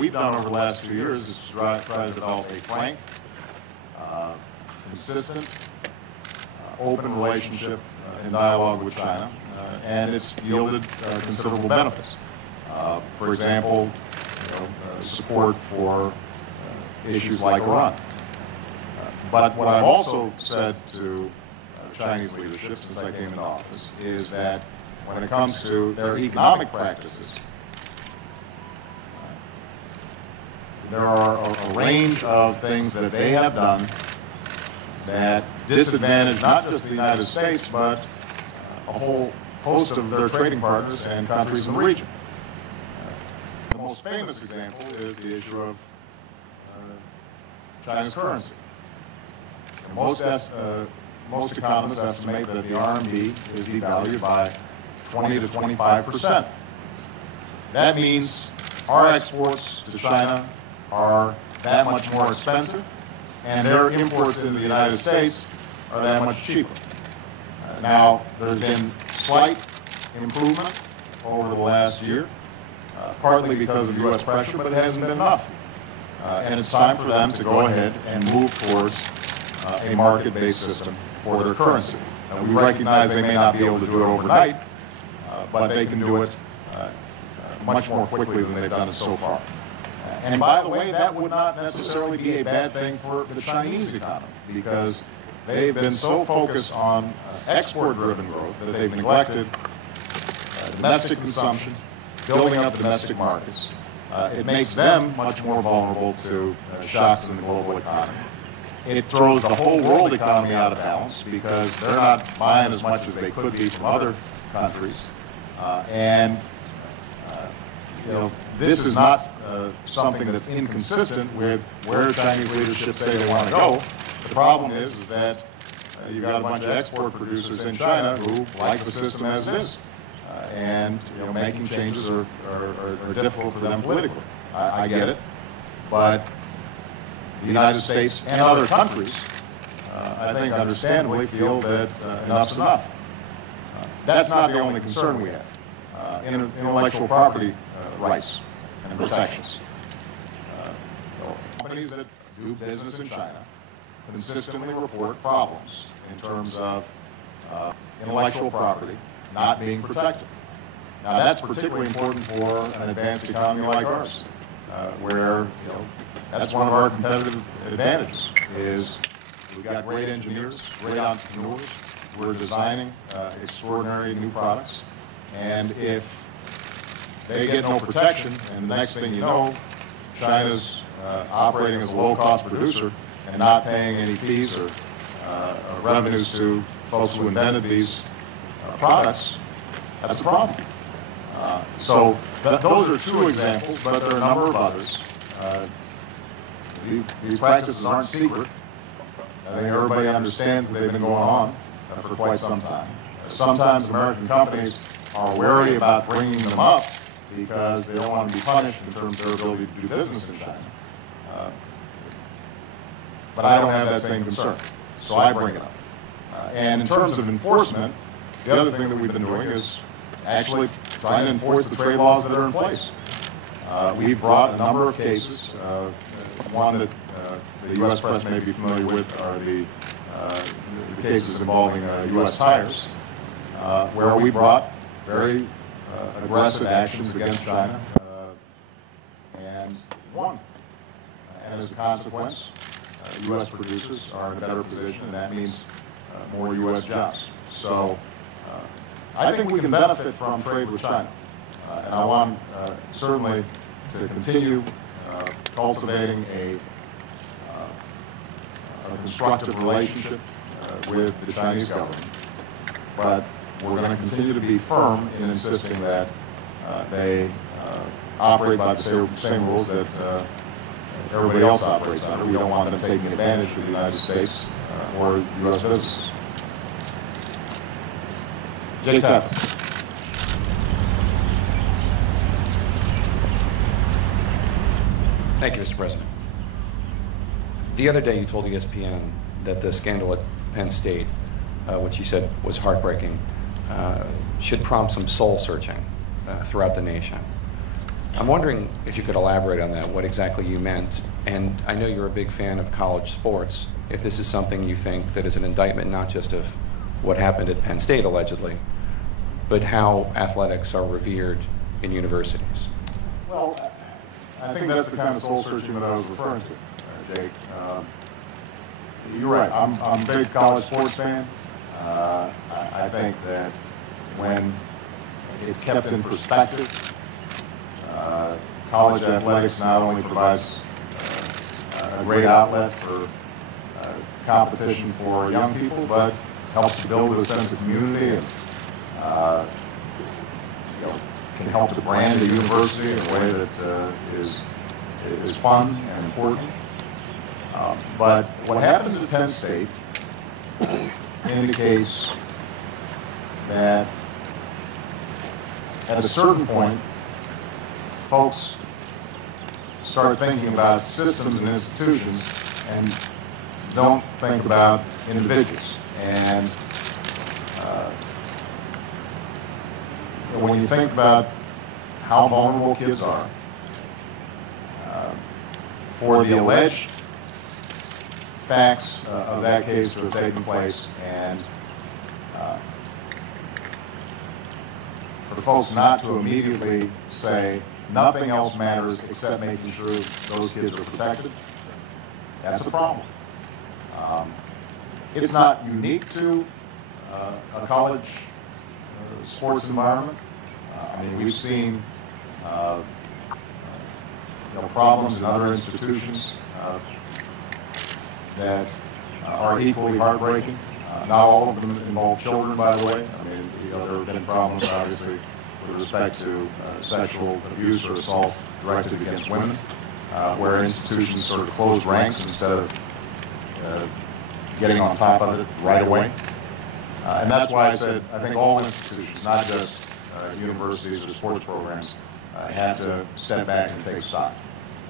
we've done over the last 2 years is to try to develop a frank, consistent, open relationship in dialogue with China, and it's yielded considerable benefits. For example, support for issues like Iran. But what I've also said to Chinese leadership since I came into office is that when it comes to their economic practices, there are a range of things that they have done that disadvantage not just the United States, but a whole host of their trading partners and countries in the region. The most famous example is the issue of China's currency. Most economists estimate that the RMB is devalued by 20 to 25%. That means our exports to China are that much more expensive, and their imports into the United States are that much cheaper. Now, there's been slight improvement over the last year, partly because of U.S. pressure, but it hasn't been enough. And it's time for them to go ahead and move towards a market-based system for their currency. We recognize they may not be able to do it overnight, but they can do it much more quickly than they've done it so far. And by the way, that would not necessarily be a bad thing for the Chinese economy, because they've been so focused on export-driven growth that they've neglected domestic consumption, building up domestic markets. It makes them much more vulnerable to shocks in the global economy. It throws the whole world economy out of balance because they're not buying as much as they could be from other countries. This is not something that's inconsistent with where Chinese leadership say they want to go. The problem is that you've got a bunch of export producers in China who like the system as it is. Making changes are difficult for them politically. I get it. But the United States and other countries, I think understandably, feel that enough's enough. That's not the only concern we have. Intellectual property rights and protections. Companies that do business in China consistently report problems in terms of intellectual property not being protected. Now, that's particularly important for an advanced economy like ours, where that's one of our competitive advantages. Is we've got great engineers, great entrepreneurs. We're designing extraordinary new products, and if they get no protection, and the next thing you know, China's operating as a low-cost producer and not paying any fees or revenues to folks who invented these products, that's a problem. Those are two examples, but there are a number of others. These practices aren't secret. I think everybody understands that they've been going on for quite some time. Sometimes American companies are wary about bringing them up because they don't want to be punished in terms of their ability to do business in China. But I don't have that same concern, so I bring it up. And in terms of enforcement, the other thing that we've been doing is actually trying to enforce the trade laws that are in place. We've brought a number of cases. One that the U.S. press may be familiar with are the cases involving U.S. tires, where we brought very aggressive actions against China and won. And as a consequence, U.S. producers are in a better position, and that means more U.S. jobs. So I think we can benefit from trade with China. And I want certainly to continue cultivating a constructive relationship with the Chinese government. But we're going to continue to be firm in insisting that they operate by the same rules that everybody else operates under. We don't want them taking advantage of the United States or U.S. businesses. Jay Tappan. Thank you, Mr. President. The other day you told ESPN that the scandal at Penn State, which you said was heartbreaking, should prompt some soul searching throughout the nation. I'm wondering if you could elaborate on that, what exactly you meant. And I know you're a big fan of college sports. If this is something you think that is an indictment not just of what happened at Penn State, allegedly, but how athletics are revered in universities. Well, I think that's the kind of soul searching that I was referring to, Jake. You're right. I'm a big college sports fan. I think that when it's kept in perspective, college athletics not only provides a great outlet for competition for young people, but helps to build a sense of community and can help to brand a university in a way that is fun and important. But what happened at Penn State indicates that at a certain point, folks start thinking about systems and institutions and don't think about individuals. And when you think about how vulnerable kids are, for the alleged facts of that case to have taken place, and for folks not to immediately say nothing else matters except making sure those kids are protected, that's a problem. It's not unique to a college sports environment. I mean, we've seen problems in other institutions that are equally heartbreaking. Not all of them involve children, by the way. I mean, there have been problems, obviously, with respect to sexual abuse or assault directed against women, where institutions sort of closed ranks instead of getting on top of it right away. And that's why I said I think all institutions, not just universities or sports programs, have to step back and take stock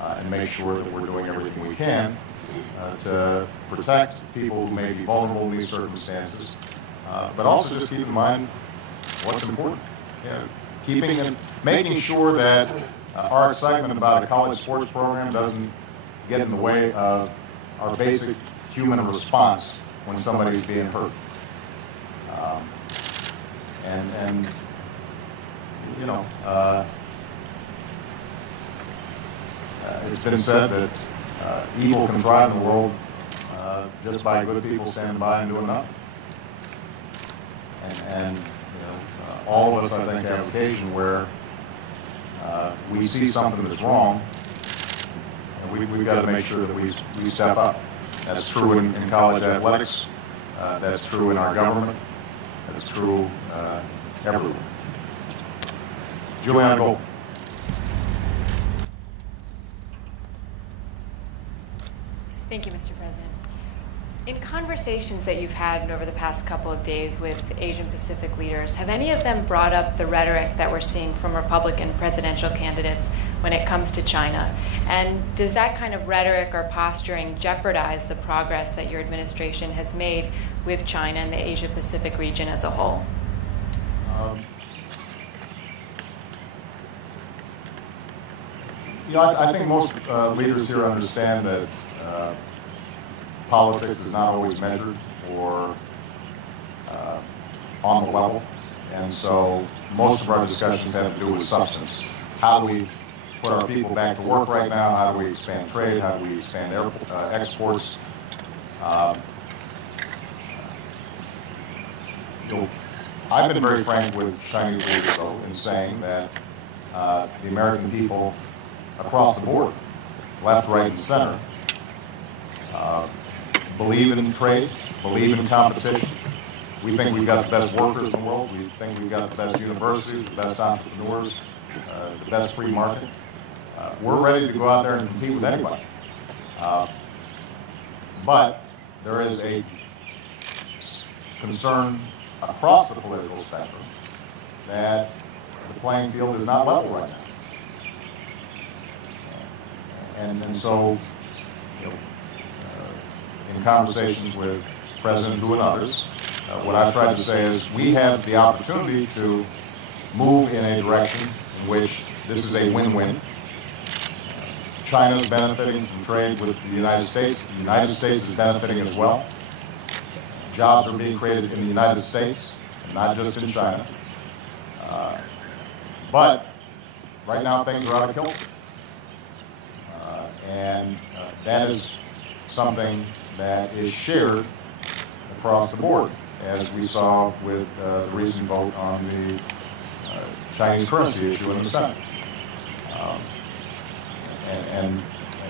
and make sure that we're doing everything we can to protect people who may be vulnerable in these circumstances, but also just keep in mind what's important. Keeping and making sure that our excitement about a college sports program doesn't get in the way of our basic human response when somebody's being hurt. And you know, it's been said that evil can thrive in the world just by good people standing by and doing nothing. And all of us, I think, have occasion where we see something that's wrong, and we've got to make sure that we step up. That's true in college athletics. That's true in our government. That's true everywhere. Juliana Gold. Thank you, Mr. President. In conversations that you've had over the past couple of days with Asian Pacific leaders, have any of them brought up the rhetoric that we're seeing from Republican presidential candidates when it comes to China? And does that kind of rhetoric or posturing jeopardize the progress that your administration has made with China and the Asia Pacific region as a whole? I think most leaders here understand that politics is not always measured or on the level, and so most of our discussions have to do with substance. How do we put our people back to work right now? How do we expand trade? How do we expand exports? I've been very frank with Chinese leaders, though, in saying that the American people across the board, left, right, and center, believe in trade, believe in competition. We think we've got the best workers in the world. We think we've got the best universities, the best entrepreneurs, the best free market. We're ready to go out there and compete with anybody. But there is a concern across the political spectrum that the playing field is not level right now. And so, in conversations with President Hu and others, what I've tried to say is we have the opportunity to move in a direction in which this is a win-win. China's benefiting from trade with the United States. The United States is benefiting as well. Jobs are being created in the United States, not just in China. But right now things are out of kilter. And that is something that is shared across the board, as we saw with the recent vote on the Chinese currency issue in the Senate. And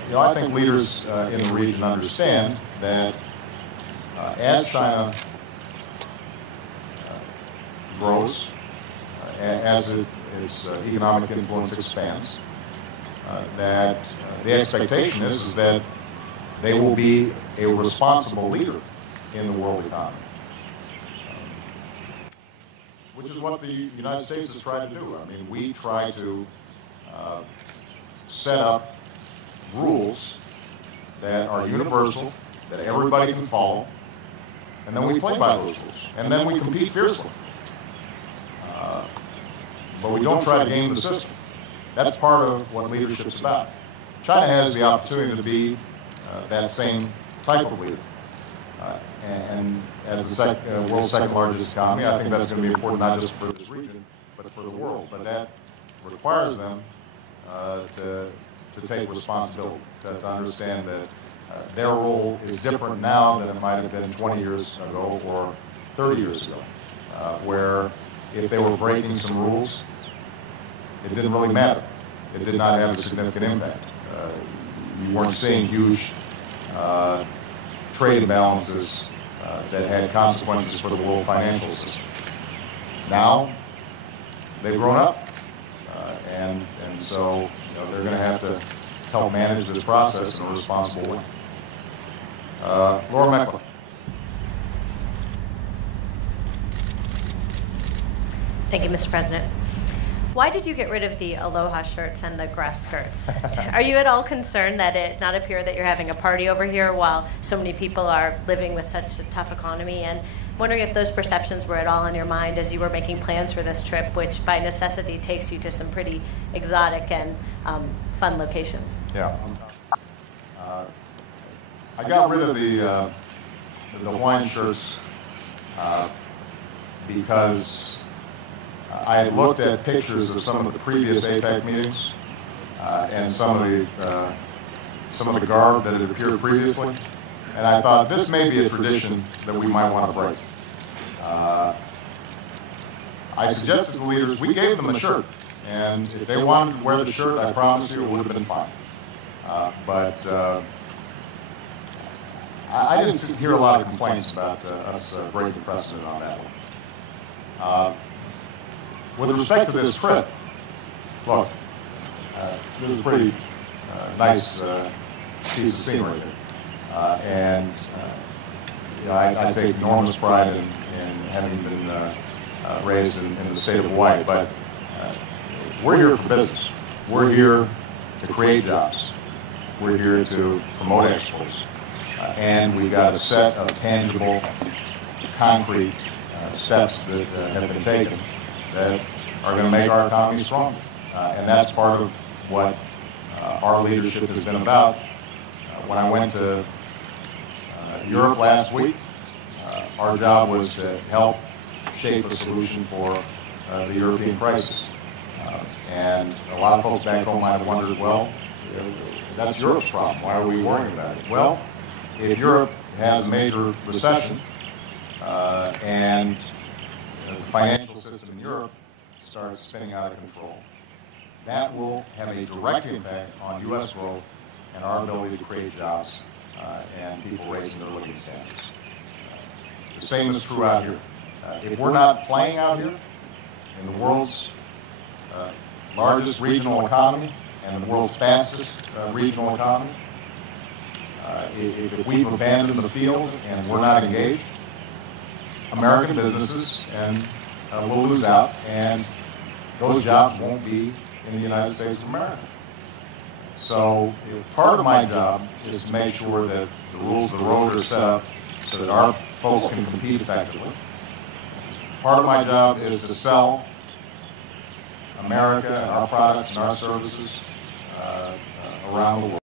you know, I think leaders in the region understand that as China grows, as its economic influence expands, that the expectation is that they will be a responsible leader in the world economy, which is what the United States has tried to do. I mean, we try to set up rules that are universal, that everybody can follow, and then we play by those rules, and then we compete fiercely. But we don't try to game the system. That's part of what leadership's about. China has the opportunity to be that same type of leader. And as the world's second largest economy, I think that's going to be important not just for this region, but for the world. But that requires them to take responsibility, to understand that their role is different now than it might have been 20 years ago or 30 years ago, where if they were breaking some rules, it didn't really matter. It did not have a significant impact. You weren't seeing huge trade imbalances that had consequences for the world financial system. Now, they've grown up, and so you know, they're going to have to help manage this process in a responsible way. Laura Meckler. Thank you, Mr. President. Why did you get rid of the aloha shirts and the grass skirts? Are you at all concerned that it not appear that you're having a party over here while so many people are living with such a tough economy? And wondering if those perceptions were at all on your mind as you were making plans for this trip, which by necessity takes you to some pretty exotic and fun locations. Yeah. I got rid of the Hawaiian shirts because I had looked at pictures of some of the previous APEC meetings and some of the garb that had appeared previously, and I thought this may be a tradition that we might want to break. I suggested to the leaders, we gave them a shirt, and if they wanted to wear the shirt, I promise you it would have been fine. But I didn't hear a lot of complaints about us breaking precedent on that one. With respect to this trip, look, this is a pretty nice piece of scenery here. And you know, I take enormous pride in having been raised in the state of Hawaii, but we're here for business. We're here to create jobs. We're here to promote exports. And we've got a set of tangible, concrete steps that have been taken that are going to make our economy stronger. And that's part of what our leadership has been about. When I went to Europe last week, our job was to help shape a solution for the European crisis. And a lot of folks back home might have wondered, well, that's Europe's problem. Why are we worrying about it? Well, if Europe has a major recession and the financial system in Europe starts spinning out of control, that will have a direct impact on U.S. growth and our ability to create jobs and people raising their living standards. The same is true out here. If we're not playing out here in the world's largest regional economy and the world's fastest regional economy, if we've abandoned the field and we're not engaged, American businesses will lose out, and those jobs won't be in the United States of America. So part of my job is to make sure that the rules of the road are set up so that our folks can compete effectively. Part of my job is to sell America and our products and our services around the world.